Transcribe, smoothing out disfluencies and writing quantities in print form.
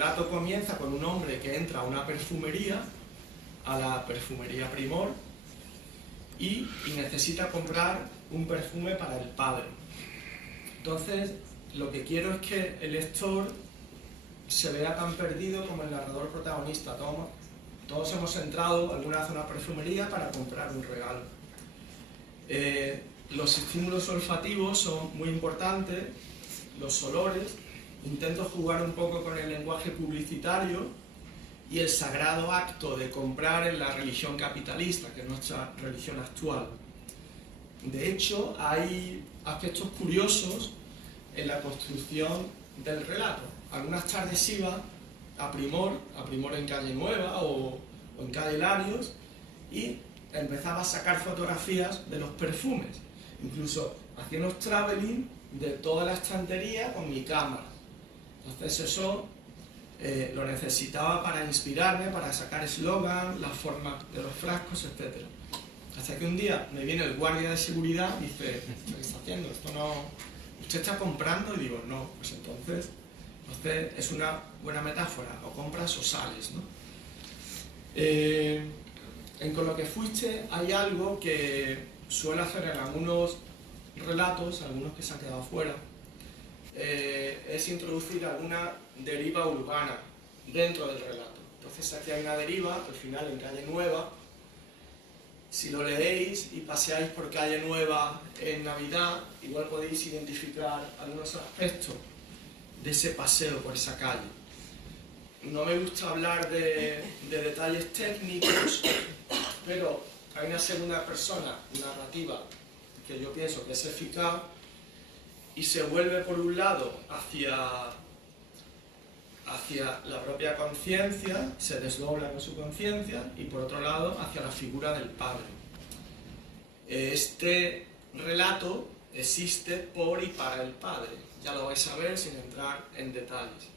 relato comienza con un hombre que entra a una perfumería, a la perfumería Primor, y necesita comprar un perfume para el padre. Entonces, lo que quiero es que el lector se vea tan perdido como el narrador protagonista. Todos hemos entrado alguna vez a una perfumería para comprar un regalo. Los estímulos olfativos son muy importantes, los olores. Intento jugar un poco con el lenguaje publicitario y el sagrado acto de comprar en la religión capitalista, que es nuestra religión actual. De hecho, hay aspectos curiosos en la construcción del relato. Algunas tardes iba a Primor en Calle Nueva o en Calle Larios, y empezaba a sacar fotografías de los perfumes. Incluso hacía unos traveling de toda la estantería con mi cámara. Entonces eso lo necesitaba para inspirarme, para sacar eslogan, la forma de los frascos, etc. Hasta que un día me viene el guardia de seguridad y dice: ¿qué está haciendo? Esto no... ¿Usted está comprando? Y digo: no. Pues entonces es una buena metáfora, o compras o sales, ¿no? Con lo que fuiste hay algo que suelo hacer en algunos relatos, algunos que se han quedado fuera, es introducir alguna deriva urbana dentro del relato. Entonces aquí hay una deriva, al final en Calle Nueva. Si lo leéis y paseáis por Calle Nueva en Navidad, igual podéis identificar algunos aspectos de ese paseo por esa calle. No me gusta hablar de detalles técnicos, pero hay una segunda persona narrativa que yo pienso que es eficaz y se vuelve por un lado hacia la propia conciencia, se desdobla con su conciencia, y por otro lado hacia la figura del padre. Este relato existe por y para el padre, ya lo vais a ver sin entrar en detalles.